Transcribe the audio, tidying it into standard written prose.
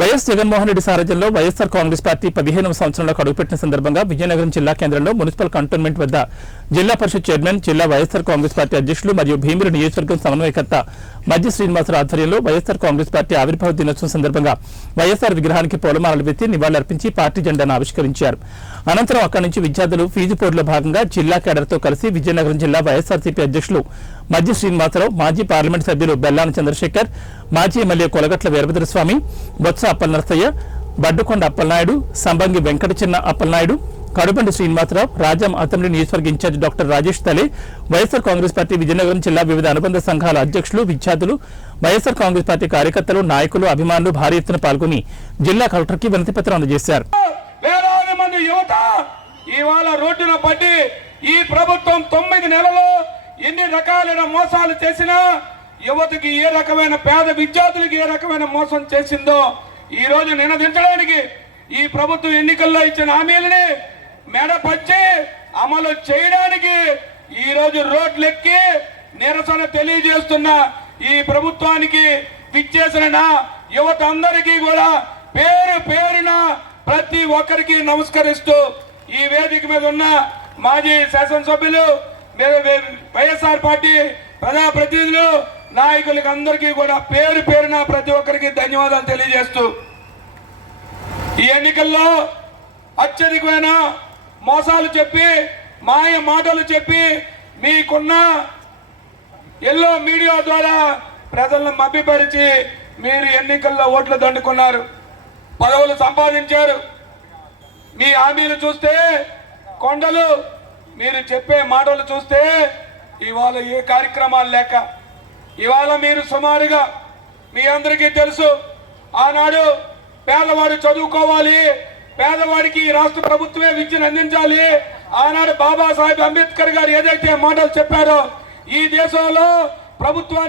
YS Jaganmohan Reddy సారథ్యంలో YSR Congress party 15వ సంవత్సరంలోకి అడుగుపెట్టిన సందర్భంగా విజయనగరం జిల్లా కేంద్రంలో మున్సిపల్ కంటోన్మెంట్ వద్ద జిల్లా పరిషత్ చైర్మన్, జిల్లా వైఎస్ఆర్ కాంగ్రెస్ పార్టీ అధ్యక్షులు మరియు భీమిలి నియోజకవర్గం సమన్వయకర్త మధ్య శ్రీనివాసరావు ఆధ్వర్యంలో వైఎస్ఆర్ కాంగ్రెస్ పార్టీ ఆవిర్భావ దినోత్సవం సందర్భంగా వైఎస్ఆర్ విగ్రహానికి పూలమాలలు వేసి నివాళులర్పించి పార్టీ జెండాను ఆవిష్కరించారు. అనంతరం అక్కడి నుంచి విద్యార్థులు ఫీజు పోరులో భాగంగా జిల్లా కేడర్తో కలిసి విజయనగరం జిల్లా వైఎస్ఆర్సీపీ అధ్యక్షులు మధ్య శ్రీనివాసరావు, మాజీ పార్లమెంట్ సభ్యులు బెల్లాన చంద్రశేఖర్, మాజీ ఎమ్మెల్యే కొలగట్ల వీరభద్రస్వామి, బొత్స అప్పలనరసయ్య, బడ్డుకొండ అప్పలనాయుడు, సంబంగి వెంకట చిన్న అప్పలనాయుడు, కడుబండి శ్రీనివాసరావు, రాజాం అసెంబ్లీ నియోజకవర్గ ఇన్ఛార్జ్ డాక్టర్ రాజేష్ తలే, వైఎస్ఆర్ కాంగ్రెస్ పార్టీ విజయనగరం జిల్లా వివిధ అనుబంధ సంఘాల అధ్యక్షులు, విద్యార్థులు, వైఎస్ఆర్ కాంగ్రెస్ పార్టీ కార్యకర్తలు, నాయకులు, అభిమానులు భారీ ఎత్తున పాల్గొని జిల్లా కలెక్టర్కి వినతిపత్రం అందజేశారు. వేలాది మంది యువత ఇవాళ రోడ్డున పడి ఈ ప్రభుత్వం 9 నెలల్లో ఎన్ని రకాలైన మోసాలు చేసినా యువతకి ఏ రకమైన పేద విద్యార్థులకి ఏ రకమైన మోసం చేసిందో ఈ రోజు నినదించడానికి ఈ ప్రభుత్వం ఎన్నికల్లో ఇచ్చిన హామీలని మెడపచ్చి అమలు చేయడానికి ఈ రోజు రోడ్లెక్కి నిరసన తెలియజేస్తున్న ఈ ప్రభుత్వానికి విచ్చేసిన యువత అందరికీ కూడా పేరు పేరున ప్రతి ఒక్కరికి నమస్కరిస్తూ ఈ వేదిక మీద ఉన్న మాజీ శాసనసభ్యులు, వైఎస్ఆర్ పార్టీ ప్రజాప్రతినిధులు, నాయకులకి అందరికీ కూడా పేరు పేరున ప్రతి ఒక్కరికి ధన్యవాదాలు తెలియజేస్తూ ఈ ఎన్నికల్లో అత్యధికమైన మోసాలు చెప్పి మాయ మాటలు చెప్పి మీకున్న ఎల్లో మీడియా ద్వారా ప్రజలను మభ్యపరిచి మీరు ఎన్నికల్లో ఓట్లు దండుకున్నారు, పదవులు సంపాదించారు. మీ హామీలు చూస్తే కొండలు, మీరు చెప్పే మాటలు చూస్తే ఇవాళ ఏ కార్యక్రమాలు లేక ఇవాళ మీరు సుమారుగా మీ అందరికీ తెలుసు ఆనాడు పేదవాడు చదువుకోవాలి, పేదవాడికి ఈ రాష్ట్ర ప్రభుత్వమే విద్యను అందించాలి. ఆనాడు బాబాసాహెబ్ అంబేద్కర్ గారు ఏదైతే మాటలు చెప్పారో ఈ దేశంలో ప్రభుత్వాన్ని